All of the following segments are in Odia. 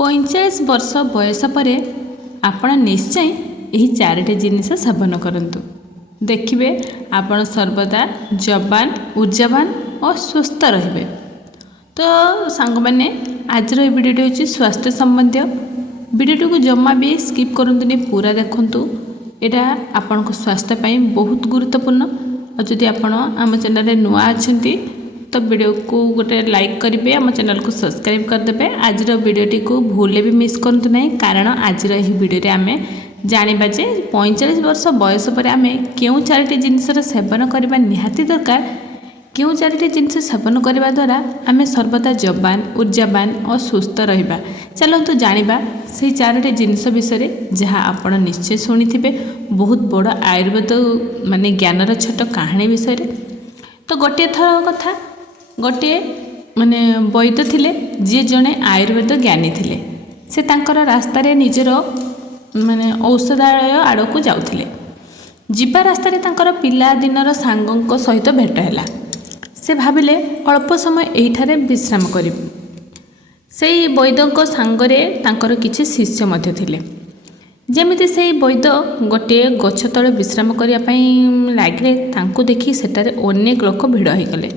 45 वर्ष बयस पर आपण निश्चय यही चारोटी जिनिस सेवन करंतु। देखिए आपण सर्वदा जवान ऊर्जावान और सुस्थ रहिबे। तो सांग मैंने आज भिडियो हूँ स्वास्थ्य संबंधी भिडियो को जमा भी स्किप करंतुनी पूरा देखंतु। एटा आपण को स्वास्थ्य पाई बहुत गुरुत्वपूर्ण। और जदि आपण आम चैनल नुआ अच्छी तो वीडियो को गोटे लाइक करेंगे, आम चैनल को सब्सक्राइब करदे। आज वीडियोटी को भूले भी मिस करंतु नहीं, कारण आज भिडियो आम जानिबा जे 45 वर्ष बयस पर आम क्यों चारोटी जिनसर सेवन करने निहाती दरकार, क्यों चारोटी जिनस सेवन करने द्वारा आम सर्वदा जवान ऊर्जावान और सुस्थ रहिबा। चलतु जानिबा से चारोटी जिनस विषय जहाँ आपण निश्चय शुणिथिबे, बहुत बड़ आयुर्वेद माने ज्ञानर छोट कहानी विषय। तो गोटे थर कथा, गोटे माने वैद्य थिले जी जड़े आयुर्वेद ज्ञानी थिले। से तांकर रास्तार निजर माने औषधालय आड़ को जाउथिले। जीवा रास्तार तांकर पिला दिनर सांगों सहित भेट हैला। से भाविले अल्प समय एठारे विश्राम करिबे। सेई वैद्यଙ୍କ सांगरे तांकर किछि शिष्य मध्य थिले। जेमिति सेई वैद्य गोटे गछ तळे विश्राम करिया पई लागिले, तांको देखि सेटारे अनेक लोक भिड़ होई गले।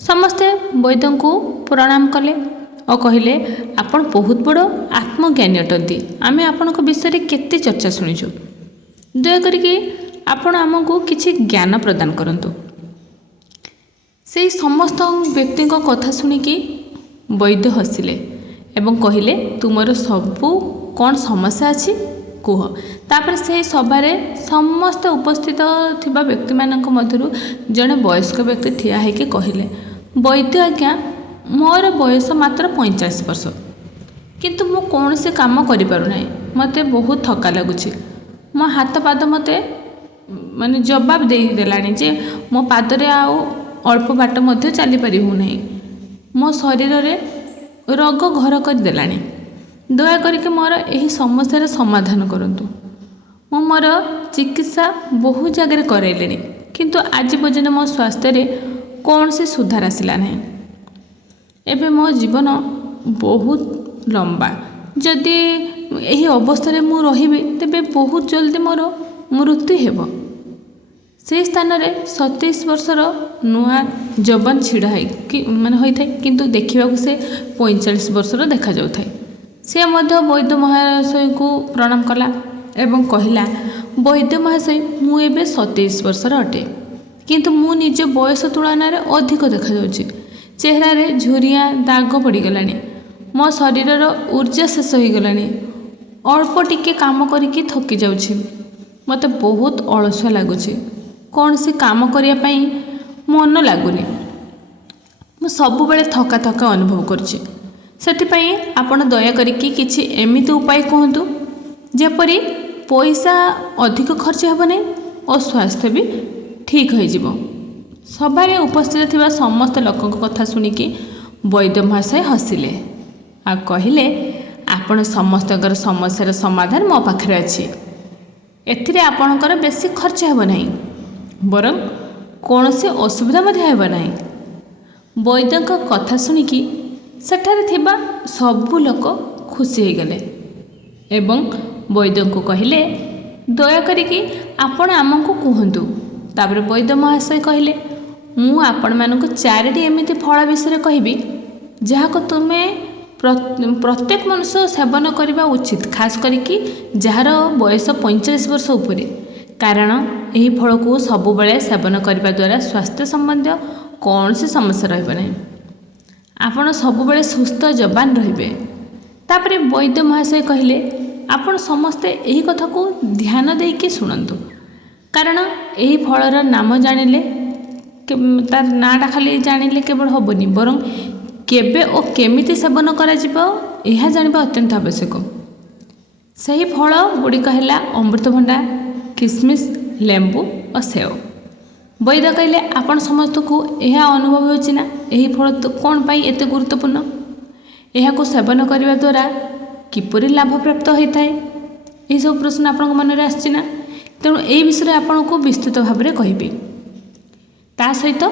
समस्ते वैद्य को प्रणाम कले और कहले, आपण बहुत बड़ आत्मज्ञानी अटंती। आम आपण विषय केते चर्चा शुणीचु, दयाकर आपण आमको किछि ज्ञान प्रदान करंतु। से समस्त व्यक्ति कथा शुणिकी वैद्य हसिले एवं कहले, तुमर सबू कौन समस्या अच्छी कुह। तापर से सभारे समस्त उपस्थित थिबा व्यक्ति मानक मध्यरु जड़े वयस्क व्यक्ति ठिया होइके कहले, वैद्य आज्ञा, मोर बयस मात्र 45 वर्ष, किंतु मु कौन से काम करि पारु नाही। मते बहुत थका लगुछि। मो हाथ पाद मते माने जवाब दे देलानी जे मो पादरे आउ अल्प बाट मध्य चली पारिहु नाही। मो शरीर रे रोग घर कर देलानी। दया करके मोर एही समस्यार समाधान करंतु। मो मोर चिकित्सा बहु जगह करैलेनी, किंतु आज पर्यंत मो स्वास्थ्य रे कौन से सुधार आसला नहीं। एबे मो जीवन बहुत लंबा, जदि यही अवस्था मु रहिबे तेबे बहुत जल्दी मोर मृत्यु हेबो। से स्थान रे 27 वर्षर नुआ जवान छिड़ा है कि माने होई थाए, किंतु देखिबा से 45 वर्षर देखा जाउ थाए। से मध्य वैद्य महाशय को प्रणाम कला एवं कहला, वैद्य महाशय, मु एबे 27 वर्षर अटे, किंतु मु निज बयस तुलन अधिक देखा जाउछि। चेहरा रे झुरिया दाग पड़गलानी। मो शरीर ऊर्जा शेष हो गलानी। अल्प टिके काम करिकी थकी जाउछि। मते बहुत अलसुआ लगुछि। कौन से काम करिया पई मन लागुनी। मु सब बेले थका थका अनुभव करछि। सेतिपई आपण दया करिकी किछि एमिति उपाय कहंतु, जेपरि पैसा अधिक खर्च हेबो नै और स्वास्थ्य भी ठीक हो जिवो। सभारे उपस्थित थिबा समस्त लोकों कथा सुनिकी वैद्य महाशय हसिले आ कहले, आपण समस्तकर समस्यार समाधान मो पाखरे अछि। एथिरे आपणकर बेसी खर्च हेबो नाही, बरं कौन से असुविधा मध्य हेबो नाही। वैद्यक कथा सुनिकी सेठारे थिबा सबु लोक खुशी हो गले एवं वैद्य को कहले, दया करिकी आपण आमको कहंतु। तापर वैद्य महाशय कहले, मु आपण मानक चारोटी एमिति फल विषय कहबी जहाको तुमे प्रत्येक मनुष्य सेवन करबा उचित, खास करिकी जार बयस 45 वर्ष उपरे। कारण यही फल को सब बेले सेवन करबा द्वारा स्वास्थ्य संबंधी कौन सी समस्या रहबो नहीं। आपण सब बेले सुस्थ जवान रहिबे। तापर वैद्य महाशय कहले, आपण समस्ते यही कथा को ध्यान देके सुनंतु, कारण यही फलर नाम जानिले तार नाटा खाली जानिले केवल हेबनी, बरं केबे ओ केमिति सेवन करा जिवो यह जानिबा अत्यंत आवश्यक। सही फल गुड़िक है अमृतभंडा, किसमिस, लेंबू और सेव। वैद्य कहले, आपण समस्त को यह अनुभव होछि ना यही फल तो कौन पाई एते गुरुत्वपूर्ण। यह को सेवन करने द्वारा किपरि लाभ प्राप्त होता है, यह सब प्रश्न आपण मन में आछि ना। तेणु यही विषय आपण को विस्तृत भाव में कहबी। ता सहित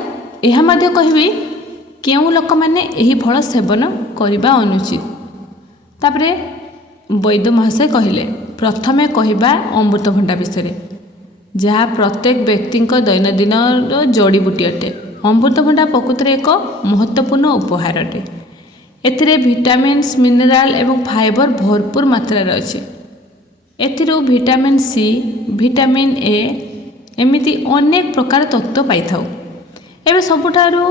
यह कहबी केउं लोक माने यही फल सेवन करबा अनुचित। ତାପରେ ବୈଦ୍ୟ ମହାଶୟ କହିଲେ, ପ୍ରଥମେ କହିବା ଅମୃତଭଣ୍ଡା ବିଷୟରେ, ଯାହା ପ୍ରତ୍ୟେକ ବ୍ୟକ୍ତିଙ୍କ ଦୈନନ୍ଦିନର ଜଡ଼ିବୁଟି ଅଟେ। ଅମୃତଭଣ୍ଡା ପ୍ରକୃତରେ ଏକ ମହତ୍ତ୍ୱପୂର୍ଣ୍ଣ ଉପହାର ଅଟେ। ଏଥିରେ ଭିଟାମିନ୍ସ, ମିନେରାଲ ଏବଂ ଫାଇବର ଭରପୁର ମାତ୍ରାରେ ଅଛି। ଏଥିରୁ ଭିଟାମିନ୍ ସି, ଭିଟାମିନ୍ ଏ ଏମିତି ଅନେକ ପ୍ରକାର ତତ୍ତ୍ୱ ପାଇଥାଉ। ଏବେ ସବୁଠାରୁ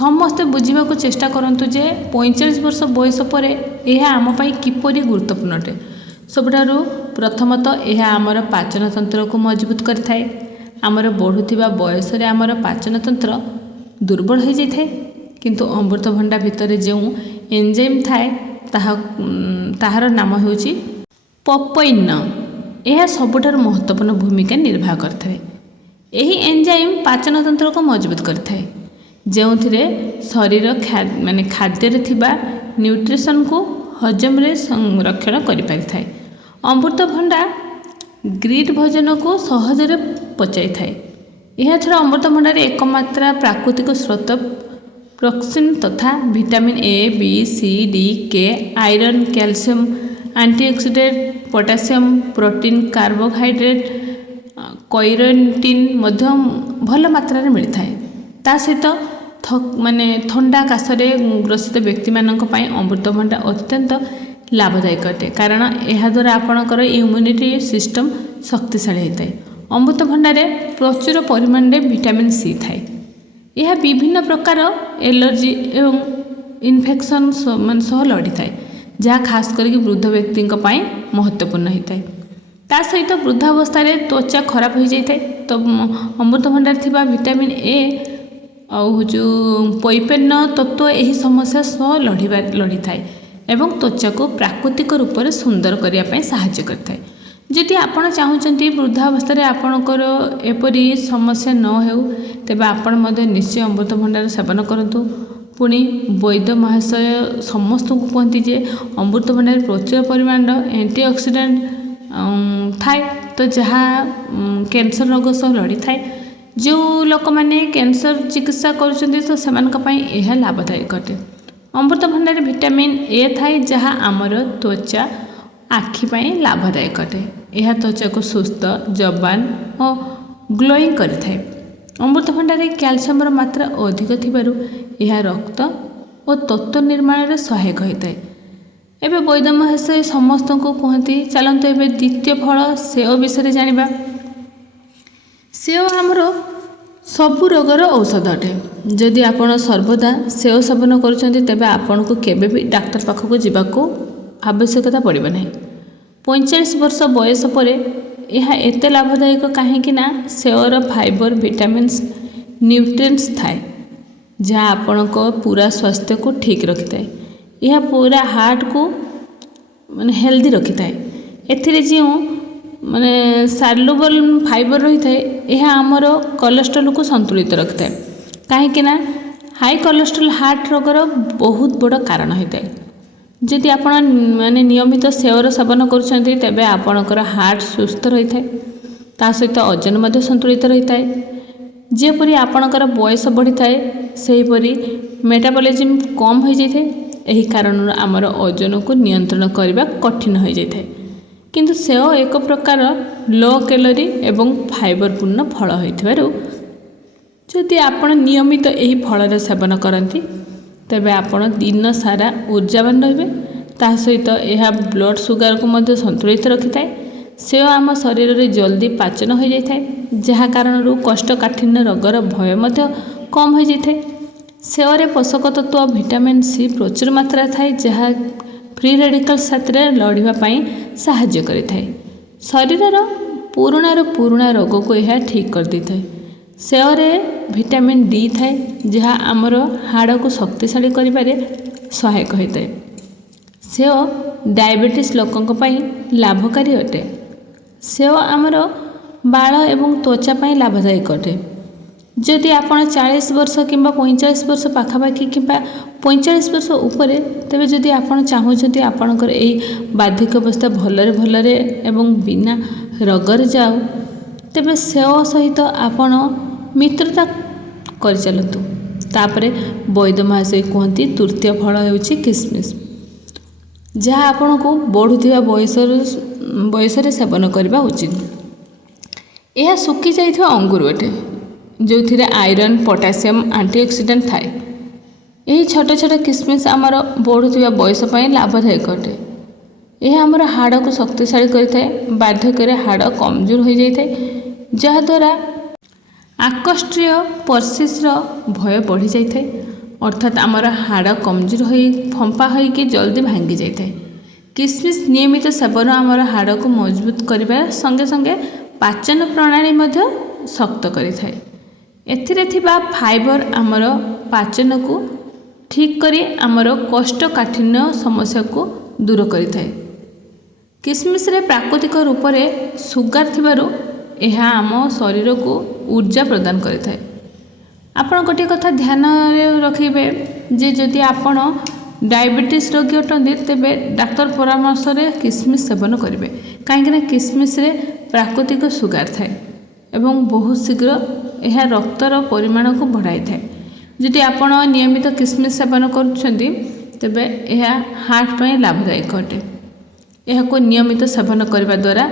ସମସ୍ତେ ବୁଝିବାକୁ ଚେଷ୍ଟା କରନ୍ତୁ ଯେ 45 ବର୍ଷ ବୟସ ପରେ ଏହା ଆମ ପାଇଁ କିପରି ଗୁରୁତ୍ୱପୂର୍ଣ୍ଣ ଅଟେ। ସବୁଠାରୁ ପ୍ରଥମତଃ ଏହା ଆମର ପାଚନତନ୍ତ୍ରକୁ ମଜବୁତ କରିଥାଏ। ଆମର ବଢ଼ୁଥିବା ବୟସରେ ଆମର ପାଚନତନ୍ତ୍ର ଦୁର୍ବଳ ହୋଇଯାଇଥାଏ, କିନ୍ତୁ ଅମୃତଭଣ୍ଡା ଭିତରେ ଯେଉଁ ଏନଜାଇମ୍ ଥାଏ ତାହାର ନାମ ହେଉଛି ପପୈନ। ଏହା ସବୁଠାରୁ ମହତ୍ତ୍ୱପୂର୍ଣ୍ଣ ଭୂମିକା ନିର୍ବାହ କରିଥାଏ। ଏହି ଏନଜାଇମ୍ ପାଚନତନ୍ତ୍ରକୁ ମଜବୁତ କରିଥାଏ, ଯେଉଁଥିରେ ଶରୀର ଖାଦ୍ୟରେ ଥିବା ନ୍ୟୁଟ୍ରିସନକୁ ହଜମରେ ସଂରକ୍ଷଣ କରିପାରିଥାଏ। ଅମୃତଭଣ୍ଡା ଗ୍ରୀଟ୍ ଭୋଜନକୁ ସହଜରେ ପଚାଇଥାଏ। ଏହାଛଡ଼ା ଅମୃତଭଣ୍ଡାରେ ଏକମାତ୍ରା ପ୍ରାକୃତିକ ସ୍ରୋତ ପ୍ରୋକ୍ସିନ୍ ତଥା vitamin A, B, C, D, K, iron, calcium, antioxidant, potassium, protein, carbohydrate, carotene ମଧ୍ୟ ଭଲ ମାତ୍ରାରେ ମିଳିଥାଏ। ତା ସହିତ ଥଣ୍ଡା କାଶରେ ଗ୍ରସିତ ବ୍ୟକ୍ତିମାନଙ୍କ ପାଇଁ ଅମୃତଭଣ୍ଡା ଅତ୍ୟନ୍ତ ଲାଭଦାୟକ ଅଟେ, କାରଣ ଏହାଦ୍ୱାରା ଆପଣଙ୍କର ଇମ୍ୟୁନିଟି ସିଷ୍ଟମ୍ ଶକ୍ତିଶାଳୀ ହୋଇଥାଏ। ଅମୃତଭଣ୍ଡାରେ ପ୍ରଚୁର ପରିମାଣରେ ଭିଟାମିନ୍ ସି ଥାଏ। ଏହା ବିଭିନ୍ନ ପ୍ରକାର ଏଲର୍ଜି ଏବଂ ଇନଫେକ୍ସନ୍ ସହ ଲଢ଼ିଥାଏ, ଯାହା ଖାସ କରିକି ବୃଦ୍ଧ ବ୍ୟକ୍ତିଙ୍କ ପାଇଁ ମହତ୍ତ୍ୱପୂର୍ଣ୍ଣ ହୋଇଥାଏ। ତା ସହିତ ବୃଦ୍ଧାବସ୍ଥାରେ ତ୍ୱଚା ଖରାପ ହୋଇଯାଇଥାଏ, ତ ଅମୃତଭଣ୍ଡାରେ ଥିବା ଭିଟାମିନ୍ ଏ ଆଉ ପୈପେନ ତତ୍ତ୍ୱ ଏହି ସମସ୍ୟା ସହ ଲଢ଼ିଥାଏ ଏବଂ ତ୍ୱଚାକୁ ପ୍ରାକୃତିକ ରୂପରେ ସୁନ୍ଦର କରିବା ପାଇଁ ସାହାଯ୍ୟ କରିଥାଏ। ଯଦି ଆପଣ ଚାହୁଁଛନ୍ତି ବୃଦ୍ଧାବସ୍ଥାରେ ଆପଣଙ୍କର ଏପରି ସମସ୍ୟା ନ ହେଉ, ତେବେ ଆପଣ ମଧ୍ୟ ନିଶ୍ଚୟ ଅମୃତଭଣ୍ଡାର ସେବନ କରନ୍ତୁ। ପୁଣି ବୈଦ୍ୟ ମହାଶୟ ସମସ୍ତଙ୍କୁ କୁହନ୍ତି ଯେ ଅମୃତଭଣ୍ଡାରେ ପ୍ରଚୁର ପରିମାଣର ଆଣ୍ଟିଅକ୍ସିଡେଣ୍ଟ ଥାଏ, ତ ଯାହା କ୍ୟାନ୍ସର ରୋଗ ସହ ଲଢ଼ିଥାଏ। ଯେଉଁ ଲୋକମାନେ କ୍ୟାନ୍ସର ଚିକିତ୍ସା କରୁଛନ୍ତି ତ ସେମାନଙ୍କ ପାଇଁ ଏହା ଲାଭଦାୟକ ଅଟେ। ଅମୃତଭଣ୍ଡାରେ ଭିଟାମିନ୍ ଏ ଥାଏ, ଯାହା ଆମର ତ୍ୱଚା, ଆଖି ପାଇଁ ଲାଭଦାୟକ ଅଟେ। ଏହା ତ୍ୱଚାକୁ ସୁସ୍ଥ, ଯବାନ ଓ ଗ୍ଲୋଇଂ କରିଥାଏ। ଅମୃତଭଣ୍ଡାରେ କ୍ୟାଲସିୟମର ମାତ୍ରା ଅଧିକ ଥିବାରୁ ଏହା ରକ୍ତ ଓ ତତ୍ତ୍ୱ ନିର୍ମାଣରେ ସହାୟକ ହୋଇଥାଏ। ଏବେ ବୈଦ୍ୟ ମହାଶୟ ସମସ୍ତଙ୍କୁ କୁହନ୍ତି, ଚାଲନ୍ତୁ ଏବେ ଦ୍ୱିତୀୟ ଫଳ ସେଓ ବିଷୟରେ ଜାଣିବା। ସେଓ ଆମର ସବୁ ରୋଗର ଔଷଧ ଅଟେ। ଯଦି ଆପଣ ସର୍ବଦା ସେଓ ସେବନ କରୁଛନ୍ତି, ତେବେ ଆପଣଙ୍କୁ କେବେ ବି ଡାକ୍ତର ପାଖକୁ ଯିବାକୁ ଆବଶ୍ୟକତା ପଡ଼ିବ ନାହିଁ। 45 ବର୍ଷ ବୟସ ପରେ ଏହା ଏତେ ଲାଭଦାୟକ କାହିଁକି ନା ସେଓର ଫାଇବର, ଭିଟାମିନ୍ସ, ନ୍ୟୁଟ୍ରିଏଣ୍ଟସ୍ ଥାଏ, ଯାହା ଆପଣଙ୍କ ପୁରା ସ୍ୱାସ୍ଥ୍ୟକୁ ଠିକ୍ ରଖିଥାଏ। ଏହା ପୁରା ହାର୍ଟକୁ ହେଲ୍ଦି ରଖିଥାଏ। ଏଥିରେ ଯେଉଁ ସାଲୁବଲ ଫାଇବର ରହିଥାଏ, ଏହା ଆମର କୋଲେଷ୍ଟ୍ରଲକୁ ସନ୍ତୁଳିତ ରଖିଥାଏ, କାହିଁକି ନା ହାଇ କୋଲେଷ୍ଟ୍ରଲ ହାର୍ଟ ରୋଗର ବହୁତ ବଡ଼ କାରଣ ହୋଇଥାଏ। ଯଦି ଆପଣ ନିୟମିତ ସେଓର ସେବନ କରୁଛନ୍ତି, ତେବେ ଆପଣଙ୍କର ହାର୍ଟ ସୁସ୍ଥ ରହିଥାଏ। ତା ସହିତ ଓଜନ ମଧ୍ୟ ସନ୍ତୁଳିତ ରହିଥାଏ। ଯେପରି ଆପଣଙ୍କର ବୟସ ବଢ଼ିଥାଏ, ସେହିପରି ମେଟାବଲିଜିମ୍ କମ୍ ହୋଇଯାଇଥାଏ। ଏହି କାରଣରୁ ଆମର ଓଜନକୁ ନିୟନ୍ତ୍ରଣ କରିବା କଠିନ ହୋଇଯାଇଥାଏ। କିନ୍ତୁ ସେଓ ଏକ ପ୍ରକାର ଲୋ କ୍ୟାଲୋରି ଏବଂ ଫାଇବରପୂର୍ଣ୍ଣ ଫଳ ହୋଇଥିବାରୁ ଯଦି ଆପଣ ନିୟମିତ ଏହି ଫଳର ସେବନ କରନ୍ତି, ତେବେ ଆପଣ ଦିନ ସାରା ଉର୍ଜାବାନ ରହିବେ। ତା ସହିତ ଏହା ବ୍ଲଡ଼ ସୁଗାରକୁ ମଧ୍ୟ ସନ୍ତୁଳିତ ରଖିଥାଏ। ସେଓ ଆମ ଶରୀରରେ ଜଲ୍ଦି ପାଚନ ହୋଇଯାଇଥାଏ, ଯାହା କାରଣରୁ କୋଷ୍ଠକାଠିନ୍ୟ ରୋଗର ଭୟ ମଧ୍ୟ କମ୍ ହୋଇଯାଇଥାଏ। ସେଓରେ ପୋଷକ ତତ୍ତ୍ୱ ଭିଟାମିନ୍ ସି ପ୍ରଚୁର ମାତ୍ରାରେ ଥାଏ, ଯାହା ଫ୍ରି ରେଡିକାଲ ସାଥିରେ ଲଢ଼ିବା ପାଇଁ ସାହାଯ୍ୟ କରିଥାଏ। ଶରୀରର ପୁରୁଣା ରୋଗକୁ ଏହା ଠିକ୍ କରିଦେଇଥାଏ। ସେଓରେ ଭିଟାମିନ୍ ଡି ଥାଏ, ଯାହା ଆମର ହାଡ଼କୁ ଶକ୍ତିଶାଳୀ କରିବାରେ ସହାୟକ ହୋଇଥାଏ। ସେଓ ଡାଇବେଟିସ୍ ଲୋକଙ୍କ ପାଇଁ ଲାଭକାରୀ ଅଟେ। ସେଓ ଆମର ବାଳ ଏବଂ ତ୍ୱଚା ପାଇଁ ଲାଭଦାୟକ ଅଟେ। ଯଦି ଆପଣ 40 ବର୍ଷ କିମ୍ବା 45 ବର୍ଷ ପାଖାପାଖି କିମ୍ବା 45 ବର୍ଷ ଉପରେ, ତେବେ ଯଦି ଆପଣ ଚାହୁଁଛନ୍ତି ଆପଣଙ୍କର ଏହି ବାର୍ଦ୍ଧକ୍ୟ ଅବସ୍ଥା ଭଲରେ ଏବଂ ବିନା ରୋଗରେ ଯାଉ, ତେବେ ସେଓ ସହିତ ଆପଣ ମିତ୍ରତା କରିଚାଲନ୍ତୁ। ତାପରେ ବୈଦ୍ୟ ମହାଶୟ କୁହନ୍ତି ତୃତୀୟ ଫଳ ହେଉଛି କିସମିସ୍, ଯାହା ଆପଣଙ୍କୁ ବଢ଼ୁଥିବା ବୟସରେ ସେବନ କରିବା ଉଚିତ। ଏହା ଶୁଖି ଯାଇଥିବା ଅଙ୍ଗୁର ଅଟେ, ଯେଉଁଥିରେ ଆଇରନ୍, ପଟାସିୟମ୍, ଆଣ୍ଟିଅକ୍ସିଡାଣ୍ଟ ଥାଏ। ଏହି ଛୋଟ ଛୋଟ କିସମିସ୍ ଆମର ବଢ଼ୁଥିବା ବୟସ ପାଇଁ ଲାଭଦାୟକ ଅଟେ। ଏହା ଆମର ହାଡ଼କୁ ଶକ୍ତିଶାଳୀ କରିଥାଏ। ବାର୍ଦ୍ଧକ୍ୟରେ ହାଡ଼ କମଜୋର ହୋଇଯାଇଥାଏ, ଯାହାଦ୍ୱାରା ଅଷ୍ଟୋପରୋସିସ୍ର ଭୟ ବଢ଼ିଯାଇଥାଏ, ଅର୍ଥାତ୍ ଆମର ହାଡ଼ କମଜୋର ହୋଇ ଫମ୍ପା ହୋଇକି ଜଲ୍ଦି ଭାଙ୍ଗି ଯାଇଥାଏ। କିସମିସ୍ ନିୟମିତ ସେବନ ଆମର ହାଡ଼କୁ ମଜବୁତ କରିବା ସଙ୍ଗେ ସଙ୍ଗେ ପାଚନ ପ୍ରଣାଳୀ ମଧ୍ୟ ଶକ୍ତ କରିଥାଏ। ଏଥିରେ ଥିବା ଫାଇବର ଆମର ପାଚନକୁ ଠିକ୍ କରି ଆମର କୋଷ୍ଠକାଠିନ୍ୟ ସମସ୍ୟାକୁ ଦୂର କରିଥାଏ। କିସମିସ୍ରେ ପ୍ରାକୃତିକ ରୂପରେ ସୁଗାର ଥିବାରୁ ଏହା ଆମ ଶରୀରକୁ ଊର୍ଜା ପ୍ରଦାନ କରିଥାଏ। ଆପଣ ଗୋଟିଏ କଥା ଧ୍ୟାନରେ ରଖିବେ ଯେ ଯଦି ଆପଣ ଡାଇବେଟିସ୍ ରୋଗୀ ଅଟନ୍ତି ତେବେ ଡାକ୍ତର ପରାମର୍ଶରେ କିସମିସ୍ ସେବନ କରିବେ, କାହିଁକିନା କିସମିସ୍ରେ ପ୍ରାକୃତିକ ସୁଗାର ଥାଏ ଏବଂ ବହୁତ ଶୀଘ୍ର ଏହା ରକ୍ତର ପରିମାଣକୁ ବଢ଼ାଇଥାଏ। ଯଦି ଆପଣ ନିୟମିତ କିସମିସ୍ ସେବନ କରୁଛନ୍ତି ତେବେ ଏହା ହାର୍ଟ ପାଇଁ ଲାଭଦାୟକ ଅଟେ। ଏହାକୁ ନିୟମିତ ସେବନ କରିବା ଦ୍ୱାରା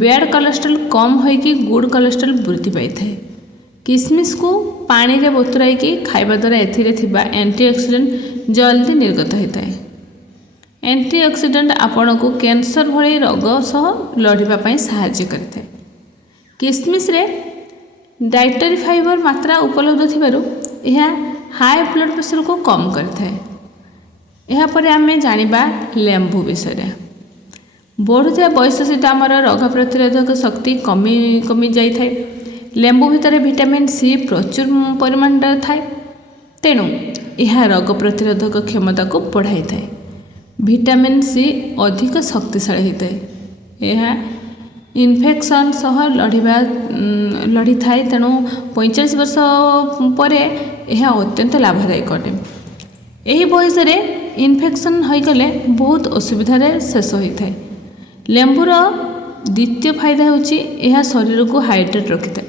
ବ୍ୟାଡ୍ କୋଲେଷ୍ଟ୍ରଲ୍ କମ୍ ହୋଇକି ଗୁଡ୍ କୋଲେଷ୍ଟ୍ରଲ୍ ବୃଦ୍ଧି ପାଇଥାଏ। କିସମିସ୍କୁ ପାଣିରେ ବତୁରାଇକି ଖାଇବା ଦ୍ୱାରା ଏଥିରେ ଥିବା ଆଣ୍ଟିଅକ୍ସିଡାଣ୍ଟ ଜଲ୍ଦି ନିର୍ଗତ ହୋଇଥାଏ। ଆଣ୍ଟିଅକ୍ସିଡାଣ୍ଟ ଆପଣଙ୍କୁ କ୍ୟାନ୍ସର ଭଳି ରୋଗ ସହ ଲଢ଼ିବା ପାଇଁ ସାହାଯ୍ୟ କରିଥାଏ। କିସମିସ୍ରେ ଡାଏଟେରୀ ଫାଇବର ମାତ୍ରା ଉପଲବ୍ଧ ଥିବାରୁ ଏହା ହାଇ ବ୍ଲଡ଼ ପ୍ରେସରକୁ କମ୍ କରିଥାଏ। ଏହାପରେ ଆମେ ଜାଣିବା ଲେମ୍ବୁ ବିଷୟରେ। ବଢ଼ୁଥିବା ବୟସ ସହିତ ଆମର ରୋଗ ପ୍ରତିରୋଧକ ଶକ୍ତି କମି ଯାଇଥାଏ। ଲେମ୍ବୁ ଭିତରେ ଭିଟାମିନ୍ ସି ପ୍ରଚୁର ପରିମାଣରେ ଥାଏ, ତେଣୁ ଏହା ରୋଗ ପ୍ରତିରୋଧକ କ୍ଷମତାକୁ ବଢ଼ାଇଥାଏ। ଭିଟାମିନ୍ ସି ଅଧିକ ଶକ୍ତିଶାଳୀ ହୋଇଥାଏ। ଏହା ଇନଫେକ୍ସନ୍ ସହ ଲଢ଼ିଥାଏ, ତେଣୁ 45 ବର୍ଷ ପରେ ଏହା ଅତ୍ୟନ୍ତ ଲାଭଦାୟକ ଅଟେ। ଏହି ବୟସରେ ଇନଫେକ୍ସନ୍ ହୋଇଗଲେ ବହୁତ ଅସୁବିଧାରେ ଶେଷ ହୋଇଥାଏ। ଲେମ୍ବୁର ଦ୍ୱିତୀୟ ଫାଇଦା ହେଉଛି ଏହା ଶରୀରକୁ ହାଇଡ୍ରେଟ୍ ରଖିଥାଏ,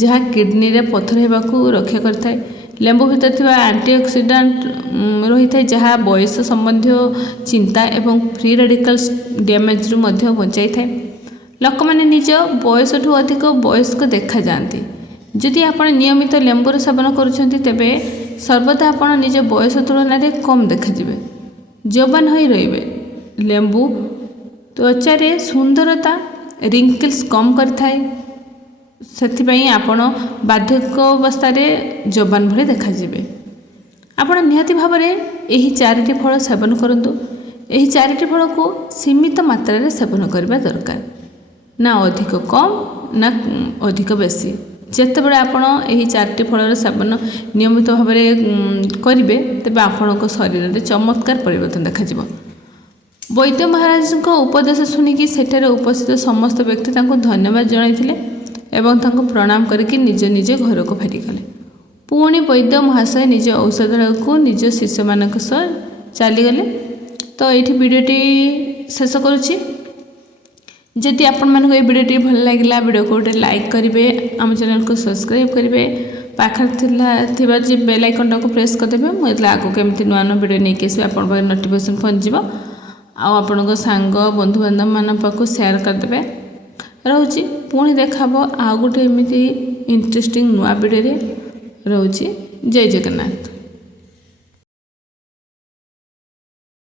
ଯାହା କିଡନୀରେ ପଥର ହେବାକୁ ରକ୍ଷା କରିଥାଏ। ଲେମ୍ବୁ ଭିତରେ ଥିବା ଆଣ୍ଟିଅକ୍ସିଡାଣ୍ଟ ରହିଥାଏ, ଯାହା ବୟସ ସମ୍ବନ୍ଧୀୟ ଚିନ୍ତା ଏବଂ ଫ୍ରି ରାଡିକାଲ୍ସ ଡ୍ୟାମେଜରୁ ମଧ୍ୟ ବଞ୍ଚାଇଥାଏ। ଲୋକମାନେ ନିଜ ବୟସଠୁ ଅଧିକ ବୟସ୍କ ଦେଖାଯାଆନ୍ତି। ଯଦି ଆପଣ ନିୟମିତ ଲେମ୍ବୁର ସେବନ କରୁଛନ୍ତି ତେବେ ସର୍ବଦା ଆପଣ ନିଜ ବୟସ ତୁଳନାରେ କମ୍ ଦେଖାଯିବେ, ଯୌବନ ହୋଇ ରହିବେ। ଲେମ୍ବୁ ତ୍ୱଚାରେ ସୁନ୍ଦରତା, ରିଙ୍କଲ୍ସ କମ୍ କରିଥାଏ, ସେଥିପାଇଁ ଆପଣ ବାର୍ଦ୍ଧକ୍ୟାବସ୍ଥାରେ ଯୌବନ ଭଳି ଦେଖାଯିବେ। ଆପଣ ନିହାତି ଭାବରେ ଏହି 4ଟି ଫଳ ସେବନ କରନ୍ତୁ। ଏହି 4ଟି ଫଳକୁ ସୀମିତ ମାତ୍ରାରେ ସେବନ କରିବା ଦରକାର, ନା ଅଧିକ କମ୍ ନା ଅଧିକ ବେଶୀ। ଯେତେବେଳେ ଆପଣ ଏହି 4ଟି ଫଳର ସେବନ ନିୟମିତ ଭାବରେ କରିବେ ତେବେ ଆପଣଙ୍କ ଶରୀରରେ ଚମତ୍କାର ପରିବର୍ତ୍ତନ ଦେଖାଯିବ। ବୈଦ୍ୟ ମହାରାଜଙ୍କ ଉପଦେଶ ଶୁଣିକି ସେଠାରେ ଉପସ୍ଥିତ ସମସ୍ତ ବ୍ୟକ୍ତି ତାଙ୍କୁ ଧନ୍ୟବାଦ ଜଣାଇଥିଲେ ଏବଂ ତାଙ୍କୁ ପ୍ରଣାମ କରିକି ନିଜ ନିଜ ଘରକୁ ଫେରିଗଲେ। ପୁଣି ବୈଦ୍ୟ ମହାଶୟ ନିଜ ଔଷଧାଳୟକୁ ନିଜ ଶିଷ୍ୟମାନଙ୍କ ସହ ଚାଲିଗଲେ। ତ ଏଇଠି ଭିଡ଼ିଓଟି ଶେଷ କରୁଛି। ଯଦି ଆପଣମାନଙ୍କୁ এই ଭିଡ଼ିଓଟି ଭଲ ଲାଗିଲା, ଭିଡ଼ିଓକୁ ଗୋଟେ ଲାଇକ୍ କରିବେ, ଆମ ଚ୍ୟାନେଲକୁ ସବସ୍କ୍ରାଇବ୍ କରିବେ, ପାଖରେ ଥିବା ଯେ ବେଲ୍ ଆଇକନ୍ଟାକୁ ପ୍ରେସ୍ କରିଦେବେ। ମୁଁ ଯେତେବେଳେ ଆଗକୁ ଏମିତି ନୂଆ ନୂଆ ଭିଡ଼ିଓ ନେଇକି ଆସିବି ଆପଣଙ୍କ ପାଖରେ ନୋଟିଫିକେସନ୍ ପହଞ୍ଚିଯିବ। ଆଉ ଆପଣଙ୍କ ସାଙ୍ଗ ବନ୍ଧୁବାନ୍ଧବମାନଙ୍କ ପାଖକୁ ସେୟାର କରିଦେବେ। ରହୁଛି, ପୁଣି ଦେଖା ହେବ ଆଉ ଗୋଟେ ଏମିତି ଇଣ୍ଟରେଷ୍ଟିଂ ନୂଆ ଭିଡ଼ିଓରେ। ରହୁଛି, ଜୟ ଜଗନ୍ନାଥ।